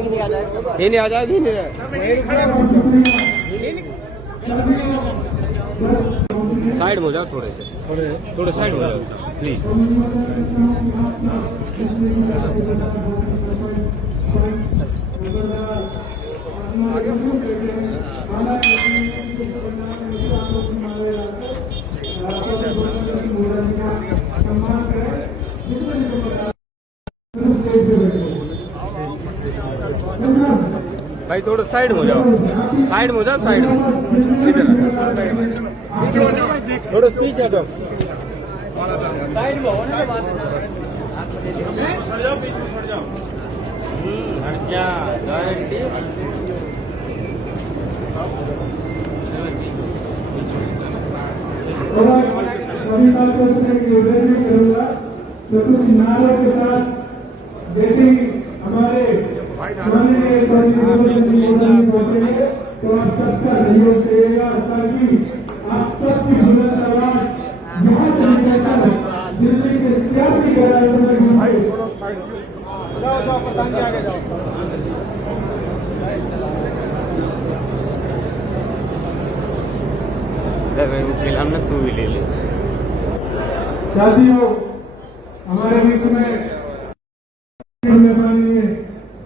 ये नहीं आ जाएगी साइड में हो जाओ थोड़े साइड में हो जाओ प्लीज। भाई थोड़ा साइड में हो जाओ साइड में इधर थोड़ा पीछे जाओ साइड में हो ना सर जाओ हट जा तो कुछ नारों के साथ जैसे ही हमारे पहुंचेंगे तो आप सबका सहयोग चाहिएगा ताकि आप सबकी बुलंद आवाज यहाँ से निकलकर दिल्ली के सियासी गैराटों में हमने तू भी ले ली साथियों हमारे बीच में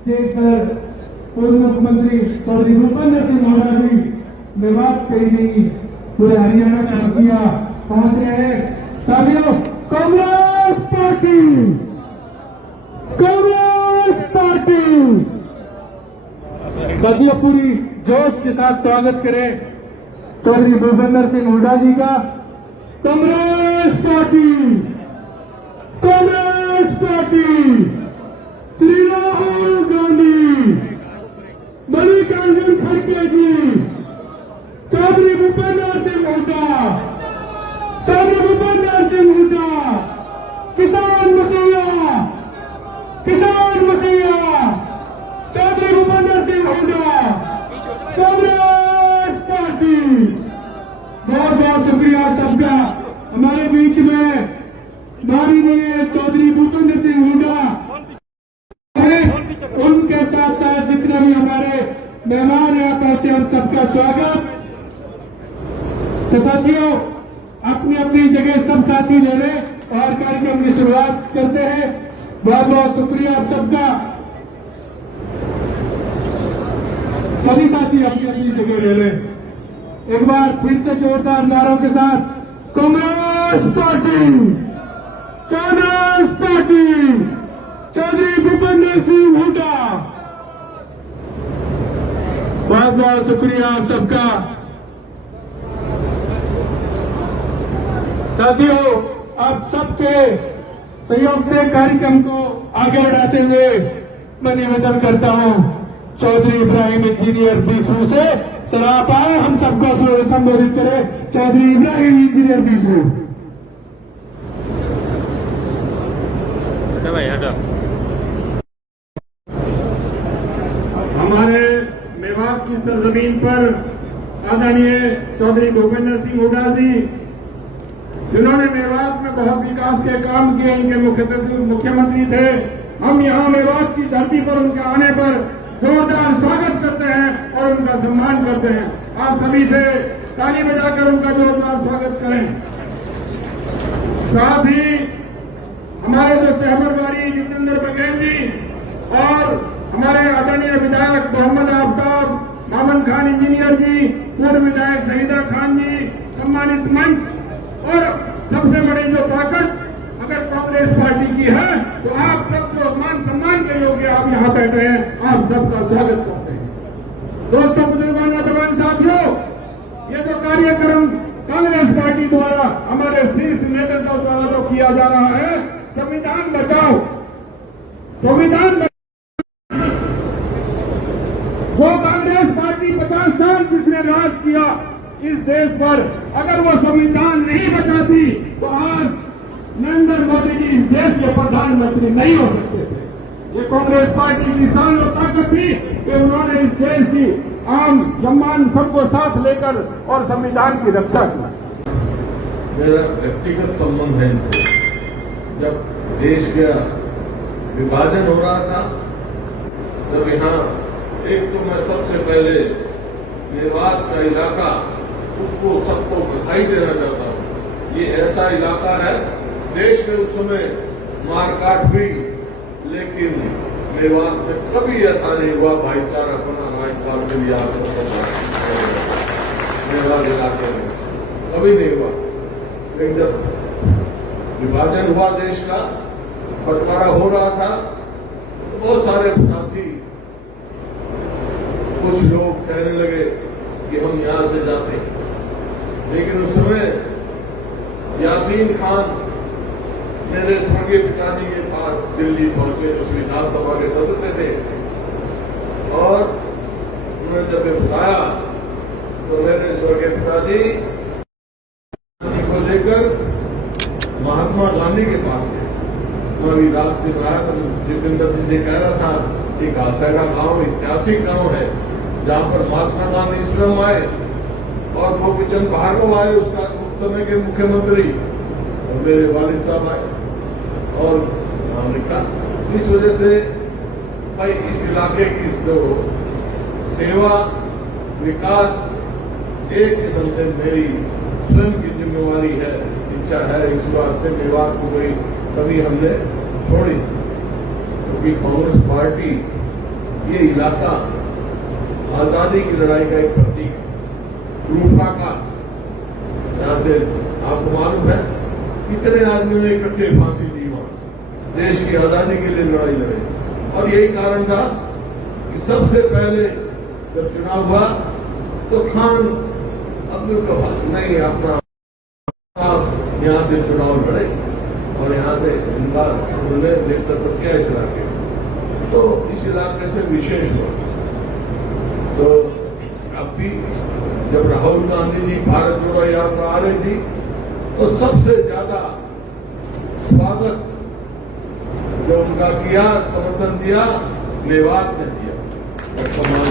स्टेट पर पूर्व मुख्यमंत्री चौधरी भूपेंद्र सिंह हुड्डा जी मेवात कही गई पूरे हरियाणा का मुखिया पहुंच रहे हैं। साथियों कांग्रेस पार्टी साथियों पूरी जोश के साथ स्वागत करें चौधरी भूपेंद्र सिंह हुड्डा जी का। कांग्रेस पार्टी श्री राहुल गांधी, मल्लिकार्जुन खड़गे जी, चौधरी भूपेंद्र सिंह हुड्डा, किसान मसीहा, चौधरी भूपेंद्र सिंह हुड्डा, कांग्रेस पार्टी। बहुत बहुत शुक्रिया सबका। हमारे बीच में माननीय चौधरी भूपेंद्र सिंह हुड्डा, उनके साथ साथ जितने भी हमारे मेहमान यहाँ पहुंचे उन सबका स्वागत। तो साथियों अपनी अपनी जगह सब साथी ले लें और कार्यक्रम की शुरुआत करते हैं। बहुत बहुत शुक्रिया आप सबका। सभी साथी अपनी अपनी जगह ले लें। एक बार फिर से जोरदार नारों के साथ कांग्रेस पार्टी, चौधरी भूपेंद्र सिंह हुड्डा। बहुत बहुत शुक्रिया आप सबका। साथियों आप सबके सहयोग से कार्यक्रम को आगे बढ़ाते हुए मैं निवेदन करता हूं चौधरी इब्राहिम इंजीनियर बीसू से सर आप आए हम सबको संबोधित करें। चौधरी इब्राहिम इंजीनियर बीसू। हमारे मेवात की सरजमीन पर आदरणीय चौधरी भूपेंद्र सिंह हुड्डा जी जिन्होंने मेवात में बहुत विकास के काम किए, इनके मुख्यमंत्री थे। हम यहाँ मेवात की धरती पर उनके आने पर जोरदार स्वागत करते हैं और उनका सम्मान करते हैं। आप सभी से ताली बजाकर उनका जोरदार स्वागत करें। साथ ही हमारे जो सहमरवारी जितेंद्र बघेल जी और हमारे आदरणीय विधायक मोहम्मद आफ्ताब, मामन खान इंजीनियर जी, पूर्व विधायक शहीदा खान जी, सम्मानित मंच और सबसे बड़ी जो ताकत अगर कांग्रेस पार्टी की है तो आप सब जो मान सम्मान के योग्य आप यहाँ बैठे हैं, आप सबका स्वागत करते हैं। दोस्तों बुजुर्गों नौजवान साथियों, ये जो कार्यक्रम कांग्रेस पार्टी द्वारा हमारे शीर्ष नेतृत्व द्वारा जो किया जा रहा है, संविधान बचाओ, वो कांग्रेस पार्टी 50 साल जिसने राज किया इस देश पर, अगर वो संविधान नहीं बचाती तो आज नरेंद्र मोदी जी इस देश के प्रधानमंत्री नहीं हो सकते थे। ये कांग्रेस पार्टी की शान और ताकत थी कि उन्होंने इस देश की आम सम्मान सबको साथ लेकर और संविधान की रक्षा की। मेरा व्यक्तिगत संबंध है इनसे। जब देश का विभाजन हो रहा था जब यहाँ एक तो मैं सबसे पहले मेवात का इलाका उसको सबको दिखाई देना चाहता हूँ। ये ऐसा इलाका है, देश में उस समय मारकाट हुई, लेकिन मेवात में कभी ऐसा नहीं हुआ भाईचारा बना रहा। इस बात के लिए आपको मेवात इलाके में कभी नहीं हुआ। लेकिन जब विभाजन हुआ, देश का बंटवारा हो रहा था, तो बहुत सारे साथी, कुछ लोग कहने लगे कि हम यहां से जाते हैं। लेकिन उस समय यासीन खान मेरे स्वर्गीय पिताजी के पास दिल्ली पहुंचे, जो विधानसभा के सदस्य थे, और उन्होंने जब ये बताया तो मेरे स्वर्गीय पिताजी को लेकर महात्मा गांधी के पास गए। मैं अभी रास्ते में आया तो जितेंद्र जी से कह रहा था कि घासेगा गांव ऐतिहासिक गांव है, जहां पर महात्मा गांधी स्वयं आए और गोपीचंद भार्गव आए, उसका उस समय के मुख्यमंत्री, और मेरे वालिद साहब आए, और हमने कहा इस वजह से भाई इस इलाके की तो सेवा विकास एक किस्म से मेरी स्वयं की जिम्मेवारी है, इच्छा है। इस वास्ते मेवात को कोई कभी हमने छोड़ी, क्योंकि कांग्रेस पार्टी ये इलाका आजादी की लड़ाई का एक प्रतीक है। रूपा का यहाँ से आपको मालूम है कितने आदमियों ने इकट्ठे फांसी दी वहां, देश की आजादी के लिए लड़ाई लड़े। और यही कारण था कि सबसे पहले जब चुनाव हुआ तो खान अब्दुल गफार नहीं अपना यहाँ से चुनाव लड़े और यहाँ से इनका उन्होंने नेतृत्व किया इस इलाके, तो इस इलाके से विशेष हुआ। तो अब भी जब राहुल गांधी जी भारत जोड़ो यात्रा आ रही थी तो सबसे ज्यादा स्वागत जो उनका किया, समर्थन दिया, मेवात ने दिया और सम्मान।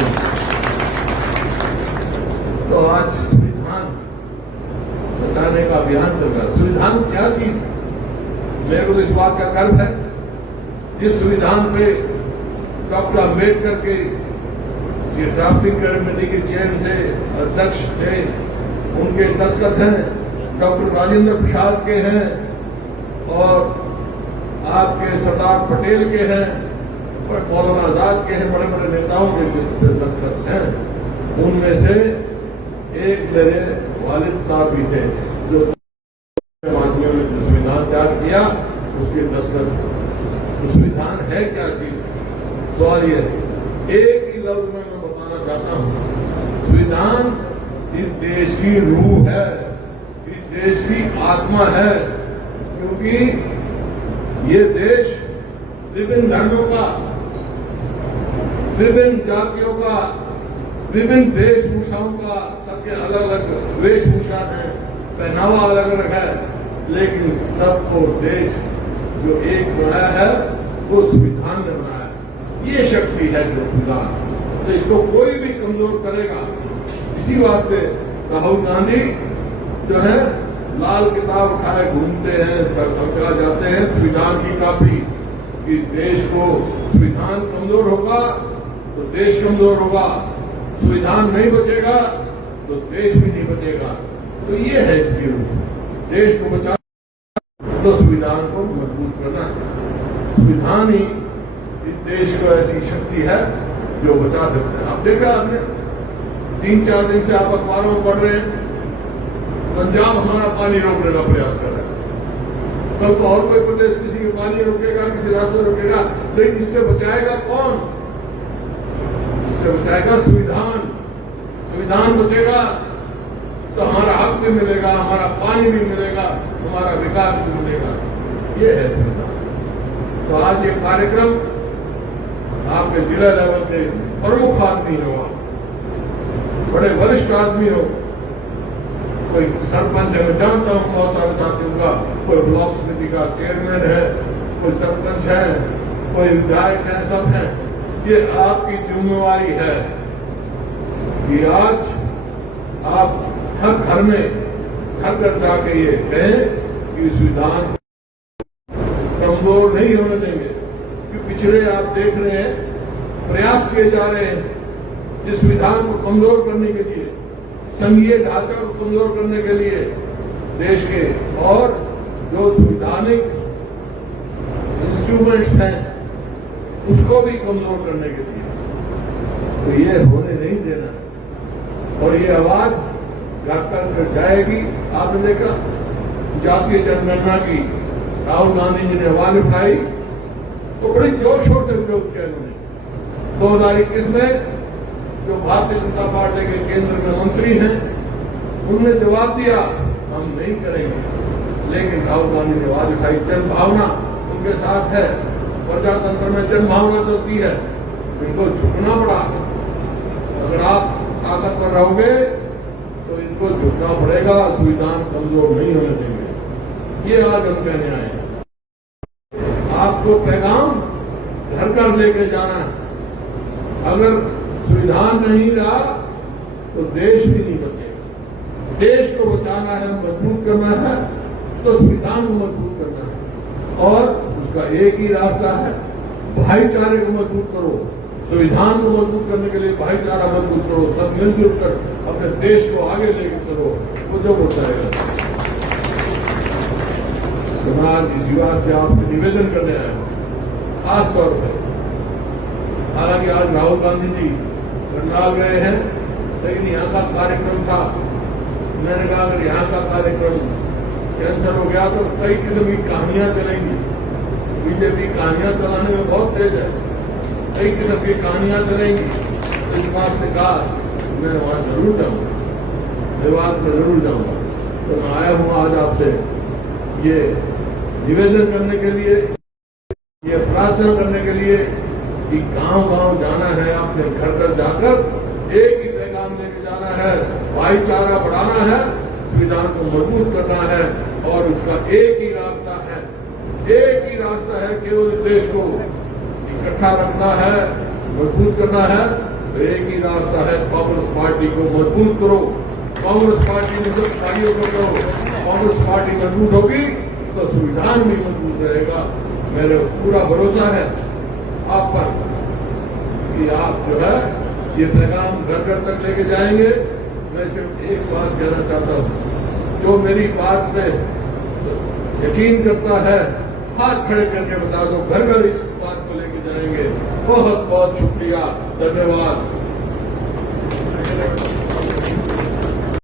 तो आज संविधान बचाने का अभियान चल रहा है। संविधान क्या चीज है? मेरे को तो इस बात का गर्व है, जिस संविधान पे डॉक्टर अम्बेडकर के ड्राफ्टिंग कमेटी के चेयरमैन थे, अध्यक्ष थे, उनके दस्तखत हैं, डॉक्टर राजेंद्र प्रसाद के हैं और आपके सरदार पटेल के हैं, मौलाना आजाद के हैं, बड़े बड़े नेताओं के दस्तखत हैं। उनमें से एक मेरे वालिद साहब भी थे, जो आदमियों ने जो संविधान तैयार किया उसके दस्तखत। तो संविधान है क्या चीज? सवाल ये है। एक ही लफ्ज में मैं बताना चाहता हूं, संविधान इस देश की रूह है, इस देश की आत्मा है, क्योंकि ये देश विभिन्न धर्मों का, विभिन्न जातियों का, विभिन्न वेशभूषाओं का, सबके अलग अलग वेशभूषा है, पहनावा अलग अलग है, लेकिन सबको देश जो एक बनाया है वो संविधान ने बनाया है। ये शक्ति है संविधान, तो इसको कोई भी कमजोर करेगा। इसी वास्ते राहुल गांधी जो है लाल किताब उठाए घूमते हैं, कहा जाते हैं संविधान की कॉपी, कि देश को संविधान कमजोर होगा तो देश कमजोर होगा, संविधान नहीं बचेगा तो देश भी नहीं बचेगा। तो ये है इसकी रूप, देश को बचाना तो संविधान को मजबूत करना है। संविधान ही इस देश को ऐसी शक्ति है जो बचा सकते हैं। आप देखा आपने 3-4 दिन से आप अखबारों में पढ़ रहे हैं, पंजाब हमारा पानी रोकने का प्रयास कर रहा है, कल तो और कोई प्रदेश किसी के पानी रोकेगा, किसी रास्ते रोकेगा, लेकिन इससे बचाएगा कौन? इससे बचाएगा संविधान। संविधान बचेगा तो हमारा हक भी मिलेगा, हमारा पानी भी मिलेगा, हमारा विकास भी मिलेगा। ये है संविधान। तो आज ये कार्यक्रम आपके जिला लेवल के प्रमुख आदमी हो, बड़े वरिष्ठ आदमी हो, कोई सरपंच है, मैं जानता हूं बहुत सारे साथियों का, कोई ब्लॉक समिति का चेयरमैन है, कोई सरपंच है, कोई विधायक है, सब है। ये आपकी जिम्मेवारी है कि आज आप हर घर में घर घर जाके ये कहें कि संविधान कमजोर नहीं होने देंगे। कि पिछड़े आप देख रहे हैं प्रयास किए जा रहे हैं इस संविधान को कमजोर करने के लिए, संघीय ढांचा को कमजोर करने के लिए देश के, और जो संवैधानिक इंस्ट्रूमेंट्स हैं उसको भी कमजोर करने के लिए। तो ये होने नहीं देना और ये आवाज घर तक जाएगी। आपने देखा जातीय जनगणना की राहुल गांधी जी ने आवाज उठाई तो बड़े जोर शोर से विरोध किया इन्होंने। 2021 में जो भारतीय जनता पार्टी के केंद्र में मंत्री हैं उन्होंने जवाब दिया हम नहीं करेंगे, लेकिन राहुल गांधी ने आवाज उठाई। जन भावना उनके साथ है, प्रजातंत्र में जन भावना चलती है, इनको झुकना पड़ा। अगर आप ताकतवर रहोगे तो इनको झुकना पड़ेगा, संविधान कमजोर नहीं होने देंगे। ये आज हम कहने आए हैं। आपको पैगाम घर घर लेके जाना है। अगर संविधान नहीं रहा तो देश भी नहीं बचेगा। देश को बचाना है, मजबूत करना है तो संविधान को मजबूत करना है और उसका एक ही रास्ता है, भाईचारे को मजबूत करो। संविधान को मजबूत करने के लिए भाईचारा मजबूत करो, सब मिलजुल कर अपने देश को आगे लेकर चलो, तो जो हो जाएगा। समाज इसी बात पे आपसे निवेदन करने आया हूं, खास तौर पर। हालांकि आज राहुल गांधी जी करनाल गए हैं, लेकिन यहाँ का कार्यक्रम था। मैंने कहा अगर यहाँ का कार्यक्रम कैंसिल हो गया तो कई किस्म की कहानियां चलेंगी। बीजेपी कहानियां चलाने में बहुत तेज है, कई किस्म की कहानियां चलेंगी। इस बात से कहा मैं वहां जरूर जाऊंगा, विवाद में जरूर जाऊंगा। तो मैं आया हूं आज आपसे ये निवेदन करने के लिए, ये प्रार्थना करने के लिए कि गांव-गांव जाना है, अपने घर घर जाकर एक ही पैगाम लेके जाना है, भाईचारा बढ़ाना है, संविधान को मजबूत करना है और उसका एक ही रास्ता है, एक ही रास्ता है, केवल देश को इकट्ठा रखना है, मजबूत करना है। तो एक ही रास्ता है, कांग्रेस पार्टी को मजबूत करो। कांग्रेस पार्टी में सब कार्यों को करो। कांग्रेस पार्टी मजबूत होगी तो संविधान भी मजबूत रहेगा। मेरे पूरा भरोसा है आप पर कि आप जो है ये पैगाम घर घर तक लेके जाएंगे। मैं सिर्फ एक बात कहना चाहता हूं, जो मेरी बात पे यकीन करता है हाथ खड़े करके बता दो, घर घर इस बात को लेके जाएंगे। बहुत बहुत शुक्रिया, धन्यवाद।